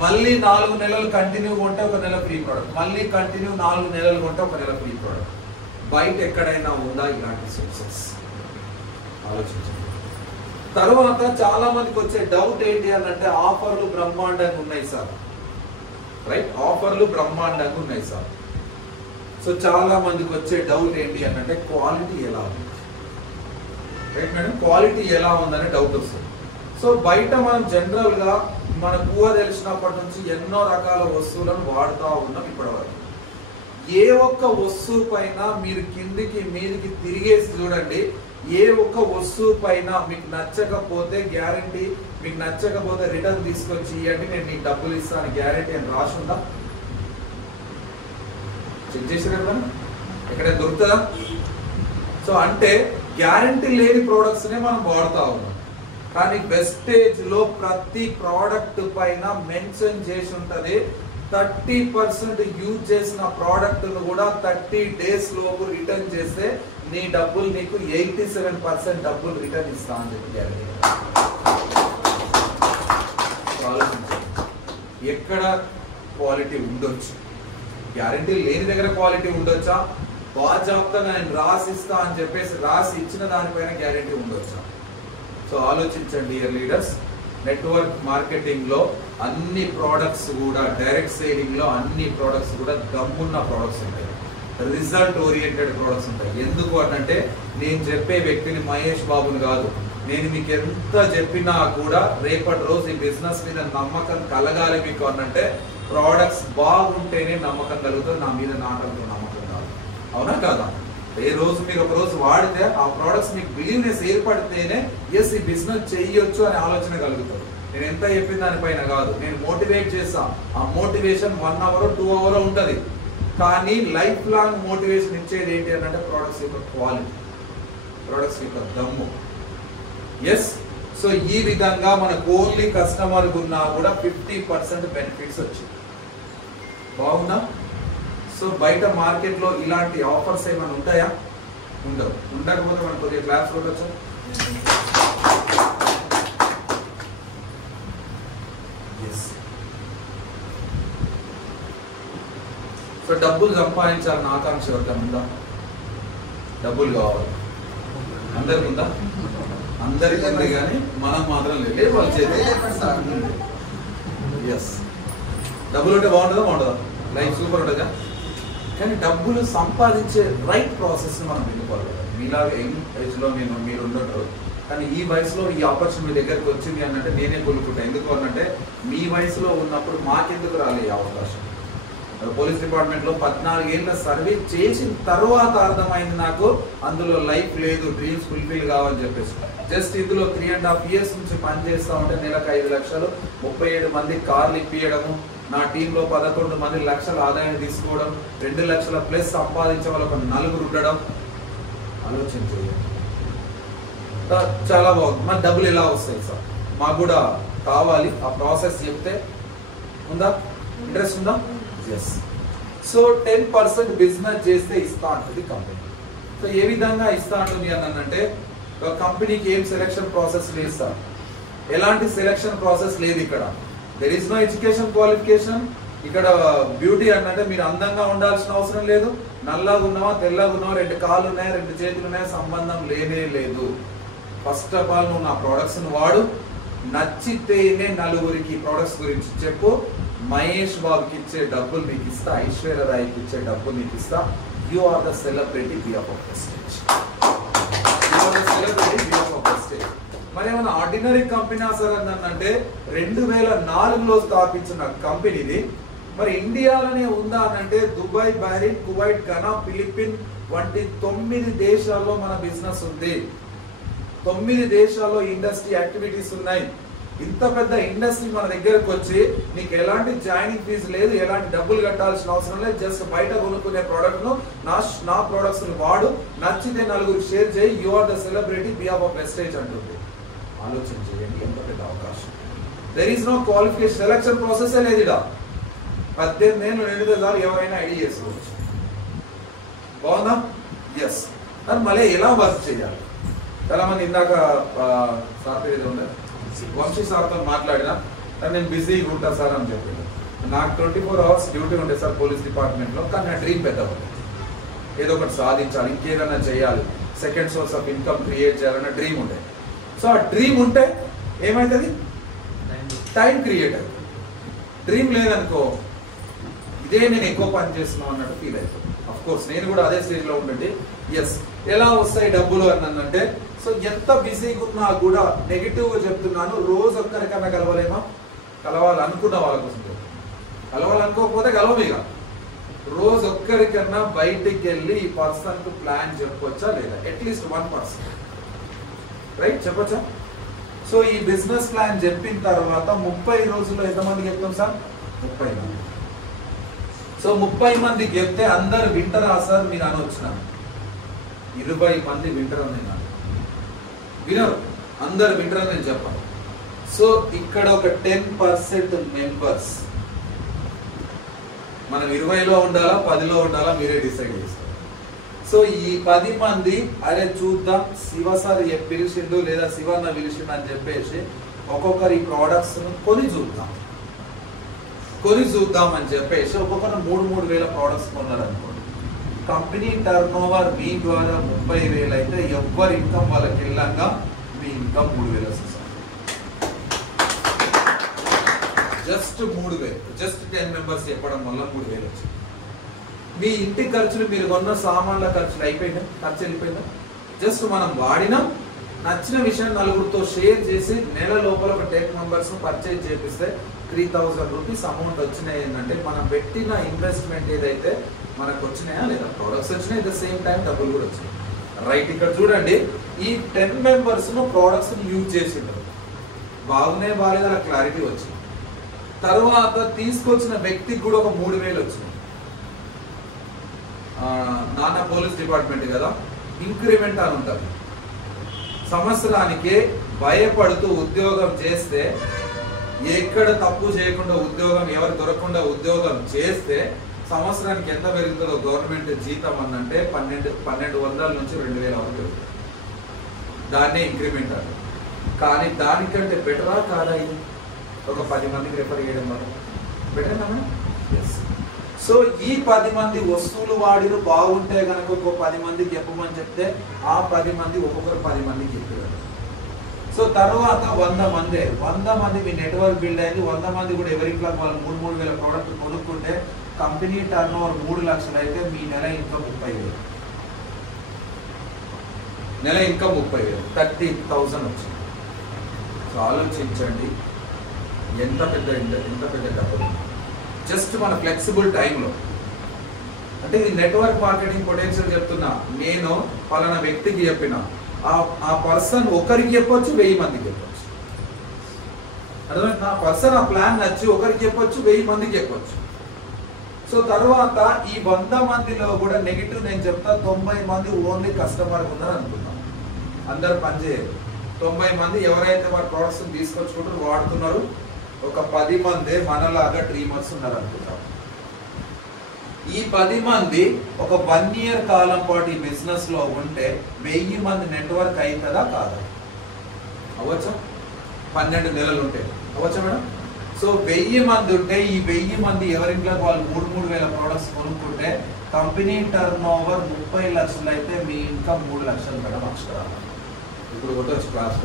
మళ్ళీ 4 నెలలు కంటిన్యూ కొంటే ఒక నెల ఫ్రీ ప్రోడక్ట్. మళ్ళీ కంటిన్యూ 4 నెలలు కొంటే ఒక నెల ఫ్రీ ప్రోడక్ట్. బయట ఎక్కడైనా ఉందా ఇలాంటి సక్సెస్? ఆలోచించండి. తర్వాత చాలా మందికి వచ్చే డౌట్ ఏంటి అంటే ఆఫర్లు బ్రహ్మాండంగా ఉన్నాయి సార్. రైట్, ఆఫర్లు బ్రహ్మాండంగా ఉన్నాయి సార్. సో చాలా మందికి వచ్చే డౌట్ ఏంటి అంటే క్వాలిటీ ఎలా ఉంది? రైట్ మేడం, క్వాలిటీ ఎలా ఉందనే డౌట్ వస్తుంది. సో బయట మనం జనరల్ గా మన ఊహ తెలిసినప్పటి నుంచి ఎన్నో రకాల వస్తువులను వాడుతూ ఉన్నాం ఇప్పటివరకు. ఏ ఒక్క వస్తువు పైన మీరు కిందికి మీదికి తిరిగేసి చూడండి, ఏ ఒక్క వస్తువు పైన మీకు నచ్చకపోతే గ్యారంటీ, మీకు నచ్చకపోతే రిటర్న్ తీసుకొచ్చి ఇవ్వండి, నేను మీకు డబ్బులు ఇస్తాను గ్యారంటీ అని రాసి ఉందా? చెక్ చేసారు కదా, ఎక్కడైనా దొరుకుతుందా? సో అంటే గ్యారంటీ లేని ప్రోడక్ట్స్ నే మనం వాడుతూ ఉన్నాం. కానీ వెస్టేజ్ లో ప్రతి ప్రోడక్ట్ పైన మెన్షన్ చేసి ఉంటది 30% యూజ్ చేసిన ప్రోడక్ట్ ను కూడా 30 days లోపు రిటర్న్ చేస్తే నీ డబ్బులు నీకు 87% డబ్బులు రిటర్న్ ఇస్తా అని చెప్పి గ్యారంటీ. ఎక్కడ క్వాలిటీ ఉండొచ్చు, గ్యారంటీ లేని దగ్గర క్వాలిటీ ఉండొచ్చా? బాజాప్తంగా నేను రాసిస్తా అని చెప్పేసి రాసి ఇచ్చిన దానిపైన గ్యారంటీ ఉండొచ్చా? సో ఆలోచించండి డియర్ లీడర్స్. నెట్వర్క్ మార్కెటింగ్ లో అన్ని ప్రోడక్ట్స్ కూడా, డైరెక్ట్ సేలింగ్ లో అన్ని ప్రోడక్ట్స్ కూడా దమ్మున్న ప్రోడక్ట్స్ ఉంటాయి, రిజల్ట్ ఓరియంటెడ్ ప్రోడక్ట్స్ ఉంటాయి. ఎందుకు అంటే నేను చెప్పే వ్యక్తిని మహేష్ బాబుని కాదు, నేను మీకు ఎంత చెప్పినా కూడా రేపటి రోజు ఈ బిజినెస్ మీద నమ్మకం కలగాలి మీకు అంటే ప్రోడక్ట్స్ బాగుంటేనే నమ్మకం కలుగుతుంది, నా మీద నాకంటూ నమ్మకం కాదు. అవునా కాదా? ఏ రోజు మీరు ఒక రోజు వాడితే ఆ ప్రోడక్ట్స్ మీకు బిలీవ్నెస్ ఏర్పడితేనే ఎస్ ఈ బిజినెస్ చెయ్యొచ్చు అనే ఆలోచన కలుగుతుంది. నేను ఎంత చెప్పిన దానిపైన కాదు, నేను మోటివేట్ చేస్తా. ఆ మోటివేషన్ 1 hour 2 hour ఉంటది. కానీ లైఫ్ లాంగ్ మోటివేషన్ ఇచ్చేది ఏంటి అంటే ప్రోడక్ట్స్ యొక్క క్వాలిటీ, ప్రోడక్ట్స్ యొక్క దమ్ము. ఎస్, సో ఈ విధంగా మనకు ఓన్లీ కస్టమర్ ఉన్నా కూడా 50% బెనిఫిట్స్ వచ్చాయి. బాగుందా? సో బయట మార్కెట్ లో ఇలాంటి ఆఫర్స్ ఏమైనా ఉంటాయా? ఉండవు. ఉండకపోతే మనం కొద్దిగా క్లాస్ చూడొచ్చు. సో డబ్బులు సంపాదించాలని ఆకాంక్ష ఎవరికైనా ఉందా? డబ్బులు కావాలి అందరికి ఉందా? అందరికి ఉంది, కానీ మనం మాత్రం లేదు. వాళ్ళు చేతి ఎస్, డబ్బులు ఉంటే బాగుంటుందా? లైఫ్ సూపర్ ఉంటుందా? కానీ డబ్బులు సంపాదించే రైట్ ప్రాసెస్ మనం ఎన్నుకోవాలి. మీలాగా యంగ్ ఏజ్ లో మీరు ఉండరు, కానీ ఈ వయసులో ఈ ఆపర్చునిటీ మీ దగ్గరకు వచ్చింది అంటే నేనే కోలుకుంటాను. ఎందుకు అంటే మీ వయసులో ఉన్నప్పుడు మాకెందుకు రాలే అవకాశం? పోలీస్ డిపార్ట్మెంట్ లో 14 ఏళ్ళ సర్వీస్ చేసిన తర్వాత అర్థమైంది నాకు అందులో లైఫ్ లేదు, డ్రీమ్స్ ఫుల్ఫిల్ కావాలని చెప్పేసి. జస్ట్ ఇందులో 3.5 years నుంచి పని చేస్తా ఉంటే నెలకు 5 లక్షలు, 37 మంది కార్లు ఇప్పియడము, నా టీంలో 11 మంది లక్షల ఆదాయాన్ని తీసుకోవడం, 2 లక్షల ప్లస్ సంపాదించే వాళ్ళు ఒక 4 ఉండడం. ఆలోచించండి, చాలా బాగుంది. మరి డబ్బులు ఎలా వస్తాయి సార్? మాకు కూడా కావాలి, ఆ ప్రాసెస్ చెప్తే ఉందా? ఇంట్రెస్ట్ ఉందా? ఎస్. సో 10% బిజినెస్ చేస్తే ఇస్తా అంటుంది కంపెనీ. సో ఏ విధంగా ఇస్తా అంటుంది అని అంటే కంపెనీకి ఏం సెలెక్షన్ ప్రాసెస్ లేదు సార్, ఎలాంటి సెలెక్షన్ ప్రాసెస్ లేదు ఇక్కడ. There is no education qualification, ఇక్కడ బ్యూటీ అంటే మీరు అందంగా ఉండాల్సిన అవసరం లేదు, నల్లగా ఉన్నావా తెల్లగా ఉన్నావా, 2 కాళ్ళు ఉన్నాయా 2 చేతులు ఉన్నాయా సంబంధం లేనే లేదు. ఫస్ట్ ఆఫ్ ఆల్ నువ్వు నా ప్రొడక్ట్స్ వాడు, నచ్చితేనే నలుగురికి ప్రొడక్ట్స్ గురించి చెప్పు. మహేష్ బాబుకి ఇచ్చే డబ్బులు మీకు ఇస్తా, ఐశ్వర్య రాయ్కి ఇచ్చే డబ్బులు మీకు ఇస్తా. You are the celebrity behalf of the stage. మరి ఏమైనా ఆర్డినరీ కంపెనీ సార్ అంటే 2004లో స్థాపించిన కంపెనీది మరి ఇండియాలోనే ఉందా అంటే Dubai, Bahrain, Kuwait, Ghana, Philippines వంటి 9 దేశాల్లో మన బిజినెస్ ఉంది. 9 దేశాల్లో ఇండస్ట్రీ యాక్టివిటీస్ ఉన్నాయి. ఇంత పెద్ద ఇండస్ట్రీ మన దగ్గరకు వచ్చి నీకు ఎలాంటి జాయినింగ్ ఫీజు లేదు, ఎలాంటి డబ్బులు కట్టాల్సిన అవసరం లేదు. జస్ట్ బయట కొనుక్కునే ప్రోడక్ట్ ను నా ప్రొడక్ట్స్ ని వాడు, నచ్చితే నలుగురికి షేర్ చేయి. You are the celebrity behalf of Vestige అంటుంది. ఆలోచన చేయండి, ఎంత పెద్ద అవకాశం. There is no qualification, selection process లేదు. ఇడ 18 ఏళ్ళు నిండితే చాలు ఎవరైనా ఐడి చేసుకోవచ్చు. బాగుందా? ఎస్. మరి మళ్ళీ ఎలా వర్క్ చేయాలి? చాలా మంది ఇందాక సార్ పేరు ఉండే వంశీ సార్తో మాట్లాడినా నేను బిజీగా ఉంటా సార్ అని చెప్పాను. నాకు 24 అవర్స్ డ్యూటీ ఉండే సార్ పోలీస్ డిపార్ట్మెంట్ లో. కానీ నా డ్రీమ్ పెద్ద ఏదో ఒకటి సాధించాలి, ఇంకేదైనా చేయాలి, second source of income create చేయాలన్న డ్రీమ్ ఉండే. సో ఆ డ్రీమ్ ఉంటే ఏమైతుంది? టైం క్రియేట్ అవుతుంది. డ్రీమ్ లేదనుకో ఇదే నేను ఎక్కువ పని చేస్తున్నాను అన్నట్టు ఫీల్ అవుతుంది. అఫ్ కోర్స్ నేను కూడా అదే స్టేజ్ లో ఉండండి. ఎస్, ఎలా వస్తాయి డబ్బులు అన్నంటే, సో ఎంత బిజీగా ఉన్నా కూడా నెగిటివ్ గా చెప్తున్నాను, రోజు ఒక్కరికన్నా కలవలేమా? కలవాలనుకున్న వాళ్ళ కోసం, కలవాలనుకోకపోతే కలవమేగా. రోజు ఒక్కరికన్నా బయటికి వెళ్ళి ఈ పర్సన్ కు ప్లాన్ చెప్పొచ్చా లేదా? At least 1%, right? చెప్పొచ్చా? సో ఈ బిజినెస్ ప్లాన్ చెప్పిన తర్వాత 30 రోజుల్లో ఎంతమందికి చెప్తాం సార్? 30 మంది. సో 30 మందికి చెప్తే అందరు వింటరా సార్ మీరు అనొచ్చిన? 20 మంది వింటరని నేను వినరు, అందరు వింటరని నేను చెప్పాను. సో ఇక్కడ ఒక 10% మెంబర్స్ మనం 20లో ఉండాలా 10లో ఉండాలా మీరే డిసైడ్ చేస్తారు. సో ఈ 10 మంది అరే చూద్దాం శివ సార్ పిలిచిండు లేదా శివన్న పిలిచిండు అని చెప్పేసి ఒక్కొక్కరి ప్రోడక్ట్స్ కొని చూద్దాం అని చెప్పేసి ఒక్కొక్కరు 3-3 వేల ప్రోడక్ట్స్ కొన్నారు అనుకోండి. కంపెనీ టర్న్ ఓవర్ మీ ద్వారా 30,000 అయితే ఎవరి ఇన్కమ్ వాళ్ళకి వెళ్ళంగా మీ ఇన్కమ్ 3,000 వస్తుంది. జస్ట్ 3,000, జస్ట్ 10 మెంబర్స్ చెప్పడం వల్ల 3,000 వచ్చింది. మీ ఇంటి ఖర్చులు, మీరు కొన్న సామాన్ల ఖర్చులు అయిపోయిందా? ఖర్చు వెళ్ళిపోయిందా? జస్ట్ మనం వాడినాం, నచ్చిన విషయం నలుగురితో షేర్ చేసి నెల లోపల ఒక 10 మెంబర్స్ పర్చేజ్ చేపిస్తే 3,000 రూపీస్ అమౌంట్ వచ్చినాయి. ఏంటంటే మనం పెట్టిన ఇన్వెస్ట్మెంట్ ఏదైతే మనకు వచ్చినాయా లేదా? ప్రొడక్ట్స్ వచ్చినాయి, అట్ ద సేమ్ టైం డబ్బులు కూడా వచ్చినాయి, రైట్? ఇక్కడ చూడండి, ఈ 10 మెంబర్స్ ప్రోడక్ట్స్ యూజ్ చేసింటారు, బాగున్నాయి బాగాలేదు అలా క్లారిటీ వచ్చింది. తర్వాత తీసుకొచ్చిన వ్యక్తికి కూడా ఒక 3,000 వచ్చింది. నాన్న పోలీస్ డిపార్ట్మెంట్ కదా, ఇంక్రిమెంట్ అని ఉంటుంది. సంవత్సరానికి భయపడుతూ ఉద్యోగం చేస్తే, ఎక్కడ తప్పు చేయకుండా ఉద్యోగం, ఎవరు దొరకకుండా ఉద్యోగం చేస్తే సంవత్సరానికి ఎంత పెరుగుతుందో గవర్నమెంట్ జీతం అన్నంటే 1,200 నుంచి 2,000 వరకు. దాన్నే ఇంక్రిమెంట్ అంటారు. కానీ దానికంటే బెటరా కాదా? ఇది ఒక 10 మందికి రెఫర్ చేయడం వల్ల బెటర్ అన్నా? ఎస్. సో ఈ 10 మంది వస్తువులు వాడిరు బాగుంటే కనుక ఒక 10 మందికి చెప్పమని చెప్తే ఆ 10 మంది ఒక్కొక్కరు 10 మందికి చెప్పారు. సో తర్వాత 100 మంది మీ నెట్వర్క్ బిల్డ్ అయింది. 100 మంది కూడా ఎవరికి వాళ్ళు 3-3 వేల ప్రోడక్ట్ కొనుక్కుంటే కంపెనీ టర్న్ ఓవర్ 3 లక్షలు అయితే మీ నెల ఇన్కమ్ 30,000. నెల ఇన్కమ్ 30,000, 30,000 వచ్చింది. సో ఆలోచించండి ఎంత పెద్ద డబ్బులు. జస్ట్ మన ఫ్లెక్సిబుల్ టైంలో. అంటే ఇది నెట్వర్క్ మార్కెటింగ్ పొటెన్షియల్ చెప్తున్నా. నేను పలానా వ్యక్తికి చెప్పిన ఆ పర్సన్ ఒకరికి చెప్పొచ్చు, 1000 మందికి చెప్పొచ్చు. అర్థమైంది? ఆ పర్సన్ ఆ ప్లాన్ నచ్చి ఒకరికి చెప్పొచ్చు, 1000 మందికి చెప్పొచ్చు. సో తర్వాత ఈ 100 మందిలో కూడా నెగిటివ్ నేను చెప్తా, 90 మంది ఓన్లీ కస్టమర్ ఉన్నారు అనుకున్నాం. అందరు పనిచేయరు. 90 మంది ఎవరైతే వారి ప్రోడక్ట్స్ తీసుకొచ్చుకుంటారు వాడుతున్నారు. ఒక 10 మంది మనలాగా డ్రీమర్స్ ఉన్నారు అనుకుంటాం. ఈ 10 మంది ఒక 1 ఇయర్ కాలం పాటు ఈ బిజినెస్ లో ఉంటే 1000 మంది నెట్వర్క్ అవుతుందా కాదా? అవ్వచ్చా? 12 నెలలు ఉంటే అవ్వచ్చా మేడం? సో 1000 మంది ఉంటే ఈ 1000 మంది ఎవరింట్లో వాళ్ళు 3,000 ప్రొడక్ట్స్ కొనుక్కుంటే కంపెనీ టర్న్ ఓవర్ 30 లక్షలు అయితే మీ ఇన్కమ్ 3 లక్షలు మేడం అక్షరా. ఇప్పుడు కొట్టొచ్చు క్లాస్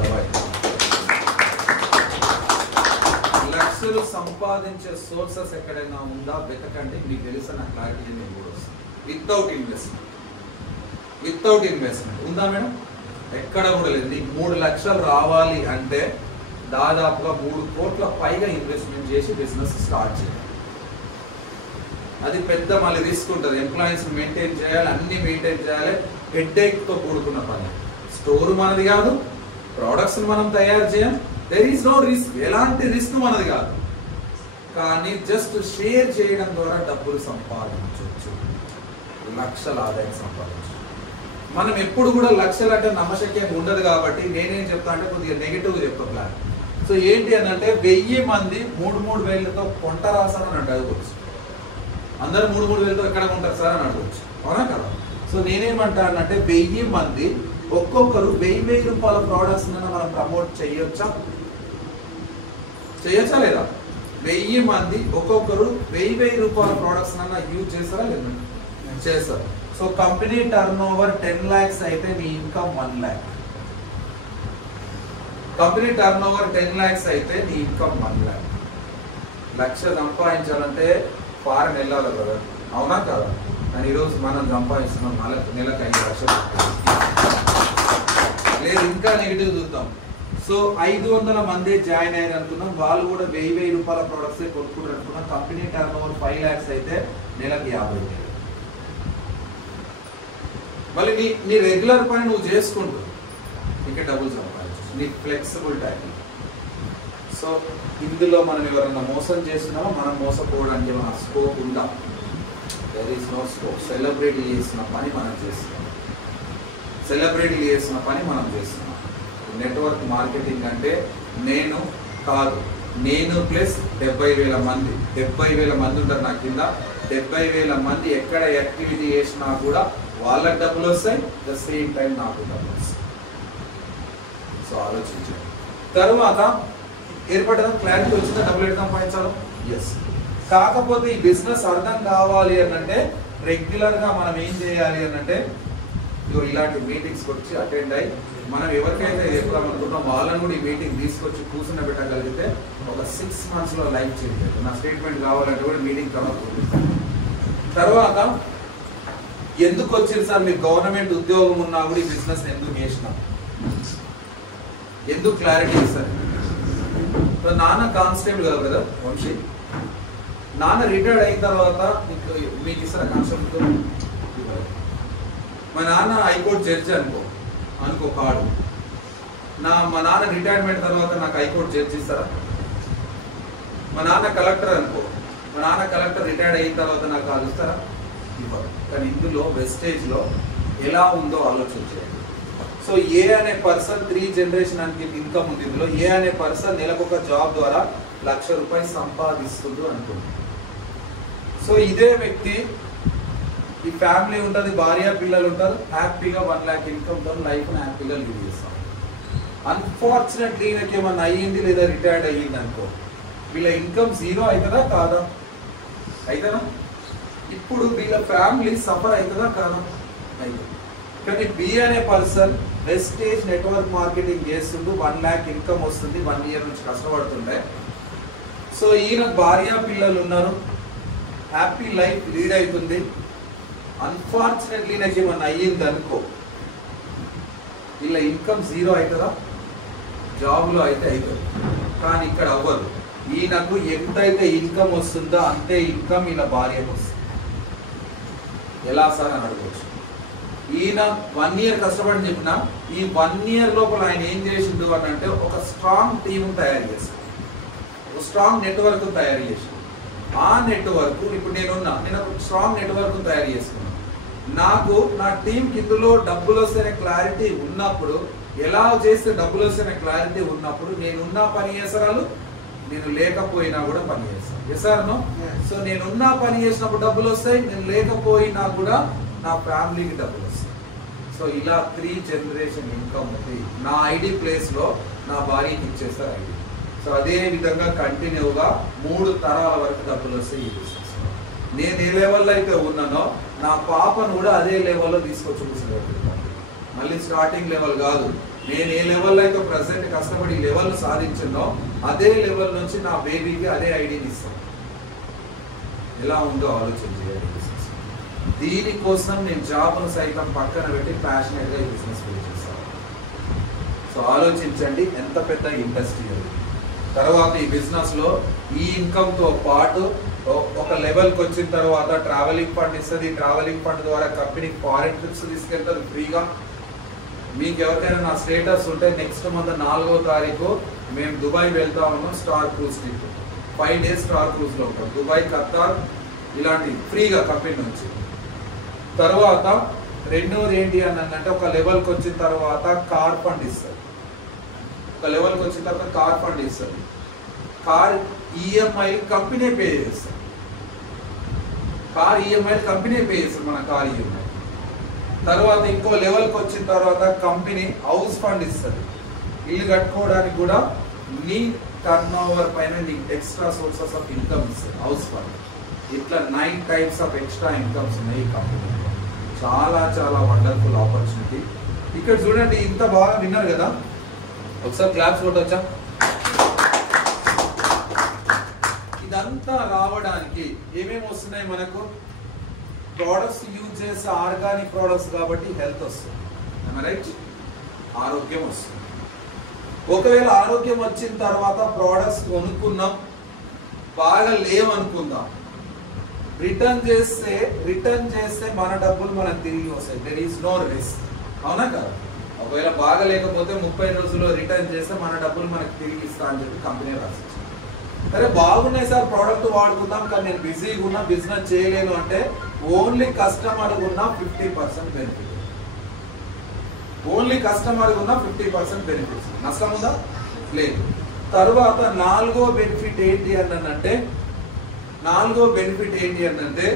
లక్షలు సంపాదించే సోర్సెస్ ఎక్కడైనా ఉందా వెతకండి, మీకు తెలిసిన క్లారిటీ నేను కూడా వస్తుంది. వితౌట్ ఇన్వెస్ట్మెంట్ ఉందా మేడం? ఎక్కడ కూడా లేదు. నీకు 3 లక్షలు రావాలి అంటే దాదాపుగా 3 కోట్ల పైగా ఇన్వెస్ట్మెంట్ చేసి బిజినెస్ స్టార్ట్ చేయాలి. అది పెద్ద మళ్ళీ రిస్క్ ఉంటుంది. ఎంప్లాయీస్ మెయింటైన్ చేయాలి, అన్ని మెయింటైన్ చేయాలి, హెడ్ఏక్తో కూడుకున్న పని. స్టోర్ మనది కాదు, ప్రోడక్ట్స్ మనం తయారు చేయం, దెర్ ఈస్ నో రిస్క్, ఎలాంటి రిస్క్ మనది కాదు. కానీ జస్ట్ షేర్ చేయడం ద్వారా డబ్బులు సంపాదించవచ్చు, లక్షల ఆదాయం సంపాదించవచ్చు. మనం ఎప్పుడు కూడా లక్షలు అంటే నమ్మశక్యంగా ఉండదు కాబట్టి నేనేం చెప్తా అంటే కొద్దిగా నెగిటివ్ చెప్తా ప్లాన్. సో ఏంటి అని అంటే 1000 మంది 3,000తో కొంటారా సార్ అని అడగవచ్చు. అందరూ 3,000తో ఎక్కడ కొంటారు సార్ అని అడగవచ్చు, అవునా కదా? సో నేనేమంటానంటే 1000 మంది ఒక్కొక్కరు 1000 రూపాయల ప్రోడక్ట్స్ మనం ప్రమోట్ చేయొచ్చా లేదా? 1000 మంది ఒక్కొక్కరు 1000 రూపాయల ప్రోడక్ట్స్ యూజ్ చేస్తారా లేదా? చేస్తారు. So company turnover 10 lakhs అయితే మీ income 1 lakh. Company turnover 10 lakhs అయితే నీ ఇన్కమ్ 1 lakh. లక్ష సంపాదించాలంటే ఫారెన్ వెళ్ళాలి కదా, అవునా కదా? అని ఈరోజు మనం సంపాదిస్తున్నాం నెలకు 5 లక్షలు. లేదు ఇంకా నెగిటివ్ చూద్దాం. సో 500 మంది జాయిన్ అయ్యారు అనుకున్నాం, వాళ్ళు కూడా 1000 రూపాయల ప్రొడక్ట్స్ కొనుక్కుంటారు అనుకున్నాం. కంపెనీ టర్న్ ఓవర్ 5 lakhs అయితే నెలకు 50,000. మళ్ళీ నీ రెగ్యులర్ పని నువ్వు చేసుకుంటూ ఇంకా డబ్బులు సంపాదించు, నీ ఫ్లెక్సిబుల్ టైం. సో ఇందులో మనం ఎవరన్నా మోసం చేస్తున్నామో మనం మోసపోవడానికి మన స్కోప్ ఉందా? There is no scope. Celebrity చేసిన పని మనం చేస్తున్నాం, నెట్వర్క్ మార్కెటింగ్ అంటే నేను కాదు, నేను ప్లస్ 70,000 మంది. 70,000 మంది ఉంటారు నా కింద. 70,000 మంది ఎక్కడ యాక్టివిటీ చేసినా కూడా వాళ్ళకి డబ్బులు వస్తాయి, ద సేమ్ టైం నాకు డబ్బులు వస్తాయి. సో ఆలోచించండి. తర్వాత ఏర్పడదా క్లారిటీ వచ్చిందా? డబ్బులు ఎట్లా సంపాదించాలో? ఎస్. కాకపోతే ఈ బిజినెస్ అర్థం కావాలి అనంటే రెగ్యులర్గా మనం ఏం చేయాలి అనంటే ఇలాంటి మీటింగ్స్కి వచ్చి అటెండ్ అయ్యి మనం ఎవరికైతే చెప్తామనుకుంటున్నాం వాళ్ళని కూడా ఈ మీటింగ్ తీసుకొచ్చి కూర్చుని పెట్టగలిగితే ఒక 6 monthsలో లైఫ్ చేంజ్ అవుతుంది. నా స్టేట్మెంట్ కావాలంటే కూడా మీటింగ్ తర్వాత ఎందుకు వచ్చింది సార్ మీకు గవర్నమెంట్ ఉద్యోగం ఉన్నా కూడా ఈ బిజినెస్ ఎందుకు చేసినాం, ఎందుకు క్లారిటీ ఇస్తారు? నాన్న కానిస్టేబుల్ కదా బ్రదర్ వంశీ, నాన్న రిటైర్డ్ అయిన తర్వాత మీకు ఇస్తారా కానిస్టేబుల్? మా నాన్న హైకోర్టు జడ్జి అనుకో కాడు, మా నాన్న రిటైర్మెంట్ తర్వాత నాకు హైకోర్టు జడ్జి ఇస్తారా? మా నాన్న కలెక్టర్ అనుకో, మా నాన్న కలెక్టర్ రిటైర్డ్ అయిన తర్వాత నాకు కాదు ఇస్తారా? ఇవ్వరు. కానీ ఇందులో వెస్టేజ్లో ఎలా ఉందో ఆలోచించేయండి. సో ఏ అనే పర్సన్ 3 generation ఇన్కమ్ ఉంది. ఇందులో ఏ అనే పర్సన్ నెలకొక జాబ్ ద్వారా 1,00,000 రూపాయలు సంపాదిస్తుంది అనుకుంటుంది. సో ఇదే వ్యక్తి ఈ ఫ్యామిలీ ఉంటుంది, భార్య పిల్లలు ఉంటారు, హ్యాపీగా 1 lakh ఇన్కమ్తో లైఫ్ని హ్యాపీగా లీడ్ చేస్తాం. అన్ఫార్చునేట్లీ ఈయనకి ఏమన్నా అయ్యింది లేదా రిటైర్డ్ అయ్యింది అనుకో, వీళ్ళ ఇన్కమ్ 0 అవుతుందా కాదా? అవుతుందా? ఇప్పుడు వీళ్ళ ఫ్యామిలీ సఫర్ అవుతుందా కాదా? అవుతుంది. కానీ బి అనే పర్సన్ వెస్టేజ్ నెట్వర్క్ మార్కెటింగ్ చేస్తుంటూ 1 lakh ఇన్కమ్ వస్తుంది, 1 year నుంచి కష్టపడుతుండే. సో ఈయన భార్య పిల్లలు ఉన్నారు, హ్యాపీ లైఫ్ లీడ్ అవుతుంది. అన్ఫార్చునేట్లీ నాకు ఏమన్నా అయ్యింది అనుకో, వీళ్ళ ఇన్కమ్ 0 అవుతుందా? జాబ్లో అయితే అవుతుంది, కానీ ఇక్కడ అవ్వదు. ఈయనకు ఎంతైతే ఇన్కమ్ వస్తుందో అంతే ఇన్కమ్ ఈయన భార్యకు వస్తుంది. ఎలా సార్ అని అడగవచ్చు. ఈయన 1 year కష్టపడి చెప్పిన ఈ 1 year లోపల ఆయన ఏం చేసిండు అని అంటే ఒక స్ట్రాంగ్ టీమ్ తయారు చేశాడు, ఒక స్ట్రాంగ్ నెట్వర్క్ తయారు చేశాడు. ఆ నెట్వర్క్ ఇప్పుడు నేను ఒక స్ట్రాంగ్ నెట్వర్క్ తయారు చేసుకున్నాను. నాకు నా టీంకి ఇందులో డబ్బులు వస్తేనే క్లారిటీ ఉన్నప్పుడు, ఎలా చేస్తే డబ్బులు వస్తేనే క్లారిటీ ఉన్నప్పుడు నేనున్న పని చేసరాలు, నేను లేకపోయినా కూడా పని చేస్తాను. చేశాను. సో నేనున్న పని చేసినప్పుడు డబ్బులు వస్తాయి, నేను లేకపోయినా కూడా నా ఫ్యామిలీకి డబ్బులు వస్తాయి. సో ఇలా 3 generation ఇన్కమ్ ఉంది. నా ఐడి ప్లేస్లో నా భార్యకి ఇచ్చేస్తారు ఐడి. సో సో అదే విధంగా కంటిన్యూగా 3 తరాల వరకు డబ్బులు వస్తాయి ఈ బిజినెస్. నేను ఏ లెవెల్లో అయితే ఉన్నానో నా పాపను కూడా అదే లెవెల్లో తీసుకొచ్చి కూర్చోబెట్టుకుంటాను. మళ్ళీ స్టార్టింగ్ లెవెల్ కాదు, నేను ఏ లెవెల్లో అయితే ప్రజెంట్ కష్టపడి ఈ లెవెల్ సాధించిందో అదే లెవెల్ నుంచి నా బేబీకి అదే ఐడియాని ఇస్తాను. ఎలా ఉందో ఆలోచన చేయాలి బిజినెస్. దీనికోసం నేను జాబ్ను సైతం పక్కన పెట్టి ప్యాషనెట్గా ఈ బిజినెస్ చేస్తాను. సో ఆలోచించండి ఎంత పెద్ద ఇండస్ట్రీ అది. తర్వాత ఈ బిజినెస్లో ఈ ఇన్కమ్తో పాటు ఒక లెవెల్కి వచ్చిన తర్వాత ట్రావెలింగ్ ఫండ్ ఇస్తుంది. ట్రావెలింగ్ ఫండ్ ద్వారా కంపెనీకి ఫారెన్ ట్రిప్స్ తీసుకెళ్తుంది ఫ్రీగా. మీకు ఎవరికైనా నా స్టేటస్ ఉంటే నెక్స్ట్ మంత్ 4వ తారీఖు మేము దుబాయ్ వెళ్తా ఉన్నాం. Star cruise trip 5 days star క్రూజ్లో ఉంటాం. దుబాయ్, ఖతార్ ఇలాంటి ఫ్రీగా కంపెనీ నుంచి. తర్వాత రెండోది ఏంటి అని అంటే ఒక లెవెల్కి వచ్చిన తర్వాత కార్ ఫండ్ ఇస్తుంది. ఒక లెవెల్కి వచ్చిన తర్వాత కార్ ఫండ్ ఇస్తుంది. కార్ ఈఎంఐ కంపెనీ పే చేస్తుంది. కార్ ఈఎంఐ కంపెనీ పే చేస్తుంది, మన కార్ ఈఎంఐ. తర్వాత ఇంకో లెవెల్కి వచ్చిన తర్వాత కంపెనీ హౌస్ ఫండ్ ఇస్తుంది. ఇల్లు కట్టుకోవడానికి కూడా నీ టర్న్ ఓవర్ పైన నీకు ఎక్స్ట్రా సోర్సెస్ ఆఫ్ ఇన్కమ్ ఇస్తుంది హౌస్ ఫండ్. ఇట్లా 9 types ఆఫ్ ఎక్స్ట్రా ఇన్కమ్స్ ఉన్నాయి ఈ కంపెనీ. చాలా చాలా వండర్ఫుల్ ఆపర్చునిటీ. ఇక్కడ చూడండి, ఇంత బాగా విన్నారు కదా, ఒకసారి క్లాప్స్ కొట్టొచ్చా? ఇదంతా రావడానికి ఏమేమి వస్తున్నాయి మనకు? ప్రోడక్ట్స్ యూజ్ చేసే ఆర్గానిక్ ప్రోడక్ట్స్ కాబట్టి హెల్త్ వస్తుంది, రైట్? ఆరోగ్యం వస్తుంది. ఒకవేళ ఆరోగ్యం వచ్చిన తర్వాత ప్రోడక్ట్స్ కొనుక్కున్నాం, బాగా లేవనుకుందాం, రిటర్న్ చేస్తే మన డబ్బులు మనకు తిరిగి వస్తాయి. దెర్ ఈస్ నో రిస్క్, అవునా కదా? ఒకవేళ బాగా లేకపోతే 30 రోజుల్లో రిటర్న్ చేస్తే మన డబ్బులు మనకు తిరిగి ఇస్తా అని చెప్పి కంపెనీ రాసి. సరే బాగున్నాయి సార్, ప్రోడక్ట్ వాడుకుందాం, కానీ నేను బిజీగా ఉన్నా, బిజినెస్ చేయలేను అంటే ఓన్లీ కస్టమర్ ఉన్న 50% బెనిఫిట్. ఓన్లీ కస్టమర్ ఉన్న 50% బెనిఫిట్స్. నష్టం ఉందా? లేదు. తర్వాత నాలుగో బెనిఫిట్ ఏంటి అంటే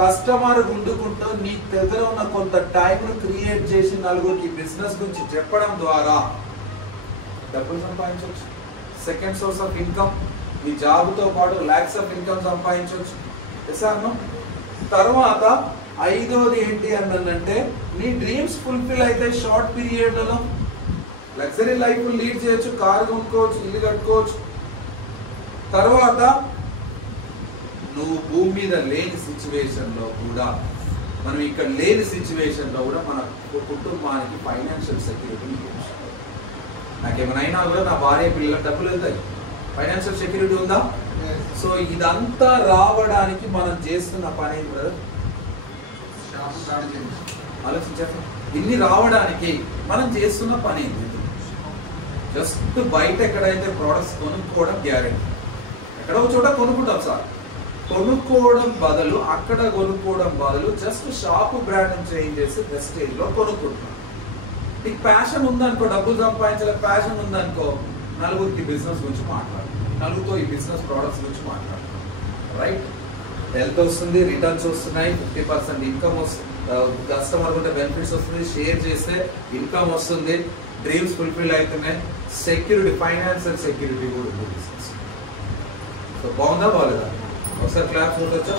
కస్టమర్ ఉండుకుంటూ నీ దగ్గర ఉన్న కొంత టైం క్రియేట్ చేసి నలుగురికి బిజినెస్ గురించి చెప్పడం ద్వారా డబ్బులు సంపాదించవచ్చు. సెకండ్ సోర్స్ ఆఫ్ ఇన్కమ్, మీ జాబ్తో పాటు lakhs ఆఫ్ ఇన్కమ్ సంపాదించవచ్చు. తర్వాత ఐదోది ఏంటి అంటే నీ డ్రీమ్స్ ఫుల్ఫిల్ అయితే షార్ట్ పీరియడ్లలో లగ్జరీ లైఫ్ లీడ్ చేయొచ్చు, కారు కొనుక్కోవచ్చు, ఇల్లు కట్టుకోవచ్చు. తర్వాత నువ్వు భూమి మీద లేని సిచ్యువేషన్లో కూడా, మనం ఇక్కడ లేని సిచ్యువేషన్లో కూడా మన కుటుంబానికి ఫైనాన్షియల్ సెక్యూరిటీ. నాకేమైనా కూడా నా భార్య పిల్లలకు డబ్బులు వెళ్తాయి, ఫైనాన్షియల్ సెక్యూరిటీ ఉందా? సో ఇదంతా రావడానికి మనం చేస్తున్న పని ఏంటి బ్రదర్? ఆలోచించారు. ఇన్ని రావడానికి మనం చేస్తున్న పని ఏంటి? జస్ట్ బయట ఎక్కడైతే ప్రోడక్ట్స్ కొనుక్కోవడం గ్యారెంటీ. ఎక్కడో చోట కొనుక్కుంటాం సార్, కొనుక్కోవడం బదులు అక్కడ కొనుక్కోవడం బదులు జస్ట్ షాప్ బ్రాండ్ చేంజ్ చేసి ప్రెస్టేజ్ లో కొనుక్కుంటున్నాం. నీకు ప్యాషన్ ఉందనుకో, డబ్బులు సంపాదించాలి ప్యాషన్ ఉందనుకో, నలుగురికి బిజినెస్ గురించి మాట్లాడు, నలుగురితో ఈ బిజినెస్ ప్రోడక్ట్స్ గురించి మాట్లాడు, రైట్? హెల్త్ వస్తుంది, రిటర్న్స్ వస్తున్నాయి, 50% ఇన్కమ్ వస్తుంది, కస్టమర్ ఉంటే బెనిఫిట్స్ వస్తుంది, షేర్ చేస్తే ఇన్కమ్ వస్తుంది, డ్రీమ్స్ ఫుల్ఫిల్ అవుతున్నాయి, సెక్యూరిటీ, ఫైనాన్షియల్ సెక్యూరిటీ కూడా ఉంది బిజినెస్. సో బాగుందా బాగాలేదా? ఒకసారి క్లాప్స్ కొట్టొచ్చా?